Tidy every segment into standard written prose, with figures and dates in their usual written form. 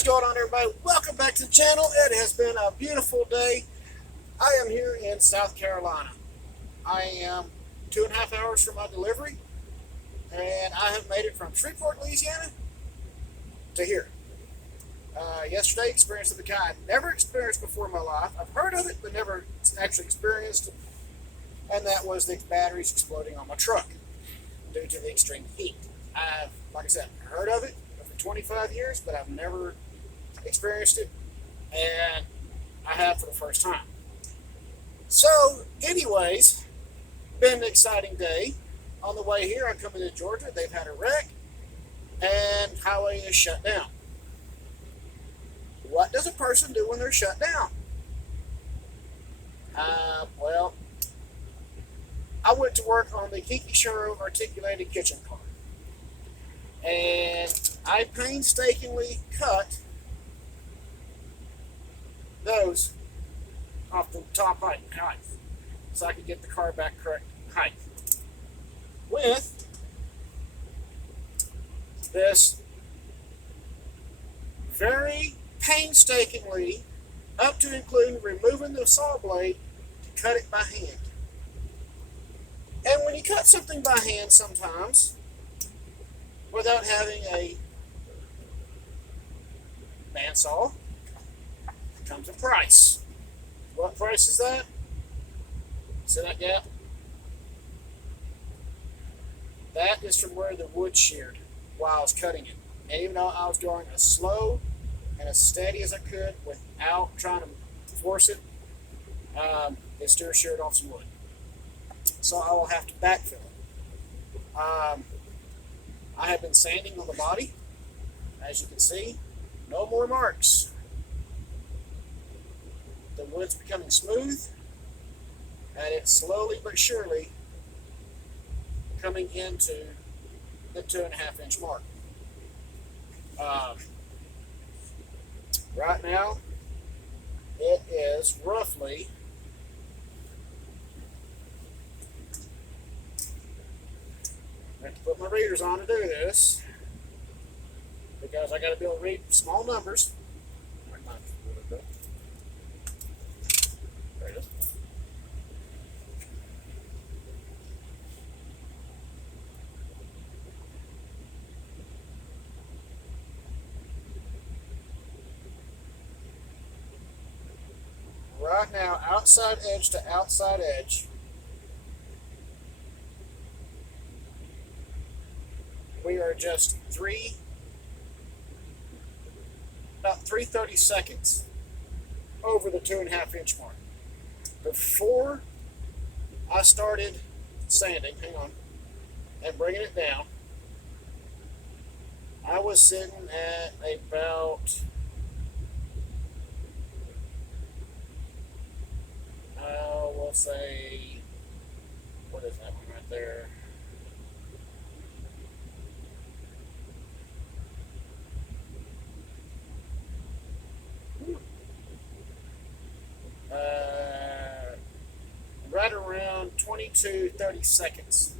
What's going on, everybody? Welcome back to the channel. It has been a beautiful day. I am here in South Carolina. I am 2.5 hours from my delivery, and I have made it from Shreveport, Louisiana to here. Yesterday, experienced of the kind I've never experienced before in my life. I've heard of it, but never actually experienced it. And that was the batteries exploding on my truck due to the extreme heat. Like I said, heard of it for 25 years, but I've never experienced it, and I have for the first time. So, anyways, been an exciting day. On the way here, I'm coming to Georgia. They've had a wreck, and highway is shut down. What does a person do when they're shut down? Well, I went to work on the kinki sharyo articulated kitchen car, and I painstakingly cut those off the top height so I could get the car back correct height with this very painstakingly, up to including removing the saw blade to cut it by hand. And when you cut something by hand sometimes without having a bandsaw, comes a price. What price is that? See that gap? That is from where the wood sheared while I was cutting it. And even though I was going as slow and as steady as I could without trying to force it, it still sheared off some wood. So I will have to backfill it. I have been sanding on the body. As you can see, no more marks. The wood's becoming smooth, and it's slowly but surely coming into the 2.5 inch mark. Right now, it is roughly I have to put my readers on to do this because I got to be able to read small numbers. There it is. Right now, outside edge to outside edge, we are just about 3/32 over the 2.5 inch mark. Before I started sanding, and bringing it down, I was sitting at about we'll say, what is that one right there? Right around 22-30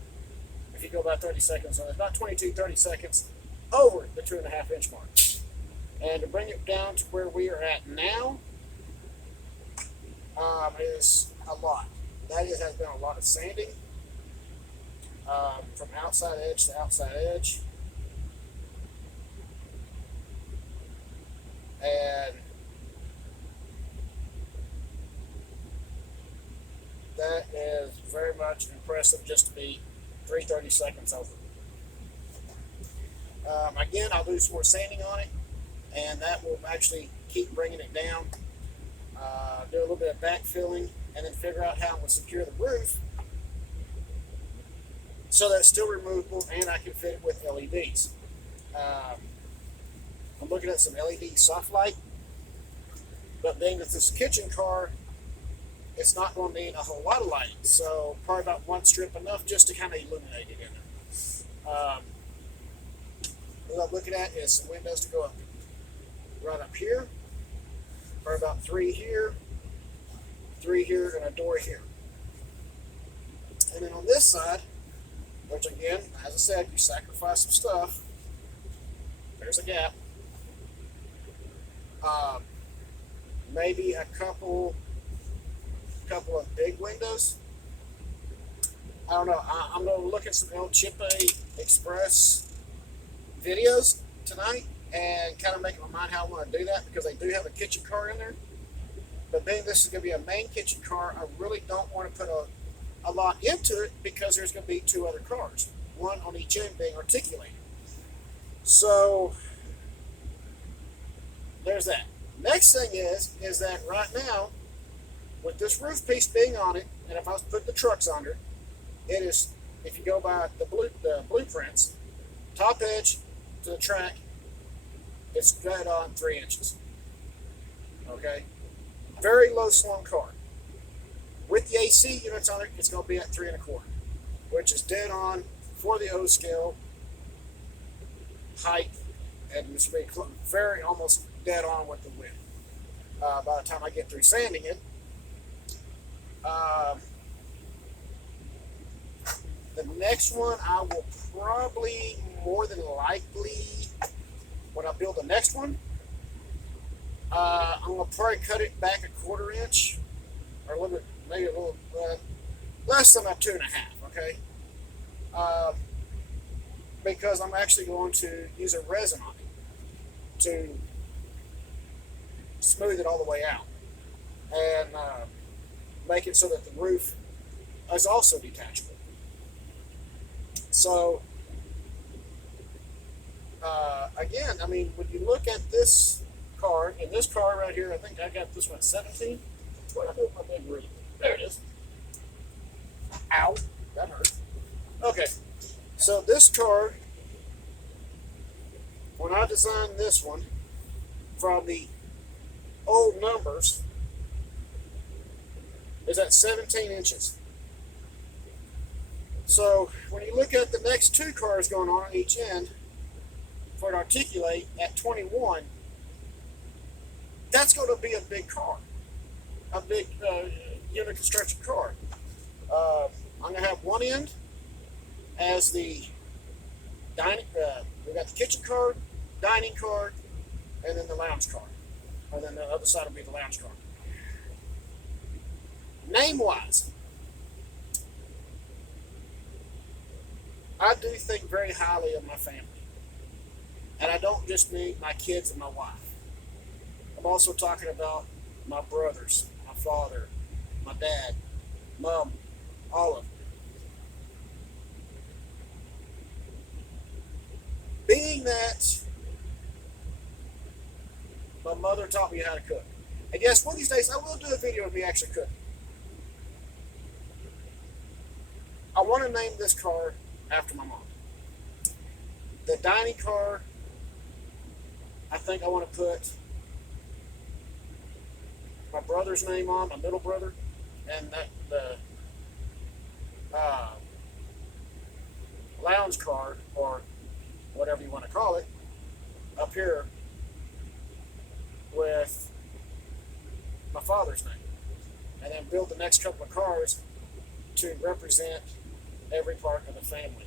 if you go about 30 seconds on it, about 22-30 seconds over the 2.5 inch mark. And to bring it down to where we are at now is a lot. That has been a lot of sanding from outside edge to outside edge, and that is very much impressive just to be 3/32 over. Again, I'll do some more sanding on it, and that will actually keep bringing it down. Do a little bit of backfilling, and then figure out how I'm going to secure the roof so that it's still removable and I can fit it with LEDs. I'm looking at some LED soft light, but being that this kitchen car, it's not going to need a whole lot of lighting, so probably about one strip enough just to kind of illuminate it in there. What I'm looking at is some windows to go up right up here, or about 3 here, 3 here, and a door here. And then on this side, which again, as I said, you sacrifice some stuff. There's a gap. Um, maybe a couple of big windows. I don't know. I'm going to look at some El Chipe Express videos tonight and kind of make my mind how I want to do that, because they do have a kitchen car in there. But being this is going to be a main kitchen car, I really don't want to put a lot into it, because there's going to be two other cars, one on each end being articulated. So there's that. Next thing is that right now, with this roof piece being on it, and if I was to put the trucks under it, it is, if you go by the blueprints, top edge to the track, it's dead on 3 inches. Okay? Very low slung car. With the AC units on it, it's going to be at 3 1/4, which is dead on for the O scale height, and it's going to be very almost dead on with the width. By the time I get through sanding it, the next one I will probably, more than likely, when I build the next one, I'm going to probably cut it back 1/4 inch, or a little bit, maybe a little less than a 2 1/2, okay? Because I'm actually going to use a resin on it to smooth it all the way out, and make it so that the roof is also detachable. So, again, I mean, when you look at this car, and this car right here, I think I got this one at 17. What I do with my big roof? There it is. Ow, that hurt. Okay, so this car, when I designed this one from the old numbers, is at 17 inches. So when you look at the next two cars going on each end for it to articulate at 21, that's going to be a big car, a big unit construction car. I'm going to have one end as the dining, we got the kitchen car, dining car, and then the lounge car. And then the other side will be the lounge car. Name-wise, I do think very highly of my family. And I don't just mean my kids and my wife. I'm also talking about my brothers, my father, my dad, mom, all of them. Being that my mother taught me how to cook. And yes, one of these days I will do a video of me actually cooking. I want to name this car after my mom. The dining car, I think I want to put my brother's name on, my middle brother, and the lounge car, or whatever you want to call it, up here with my father's name. And then build the next couple of cars to represent every part of the family.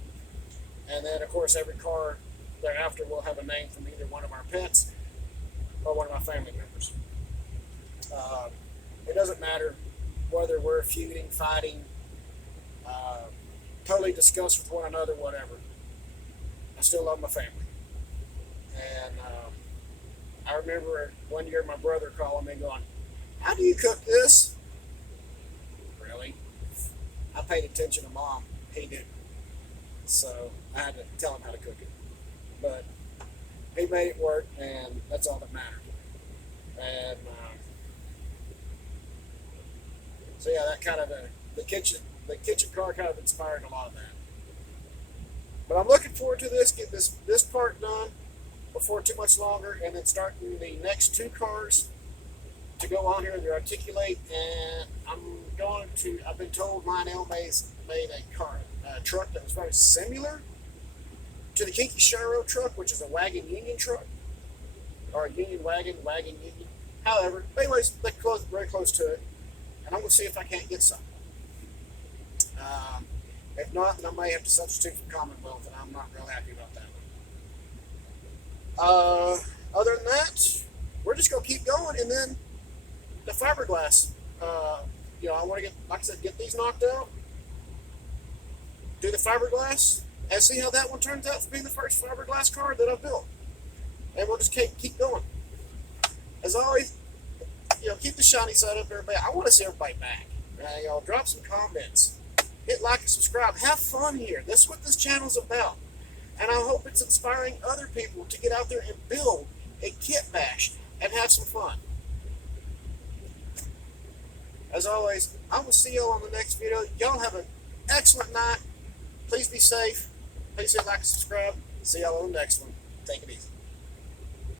And then, of course, every car thereafter will have a name from either one of our pets or one of my family members. It doesn't matter whether we're feuding, fighting, totally discuss with one another, whatever. I still love my family. And I remember one year my brother calling me going, "How do you cook this?" Really? I paid attention to Mom. He didn't. So I had to tell him how to cook it. But he made it work, and that's all that mattered. And so yeah, that kind of the kitchen car kind of inspired a lot of that. But I'm looking forward to this, get this part done before too much longer, and then starting the next two cars to go on here to articulate. And I've been told Lionel made a truck that was very similar to the Kinki Sharyo truck, which is a wagon union truck, or a union wagon union. However, anyways, they're very close to it, and I'm going to see if I can't get some. If not, then I may have to substitute for Commonwealth, and I'm not real happy about that. Other than that, we're we're just gonna keep going, and then the fiberglass. I want to get, like I said, get these knocked out, do the fiberglass, and see how that one turns out for being the first fiberglass car that I've built. And we'll just keep going. As always, keep the shiny side up, everybody. I want to see everybody back. Y'all drop some comments, hit like and subscribe, have fun here. That's what this channel's about. And I hope it's inspiring other people to get out there and build a kit bash and have some fun. As always, I will see y'all on the next video. Y'all have an excellent night. Please be safe. Please hit like and subscribe. See y'all on the next one. Take it easy.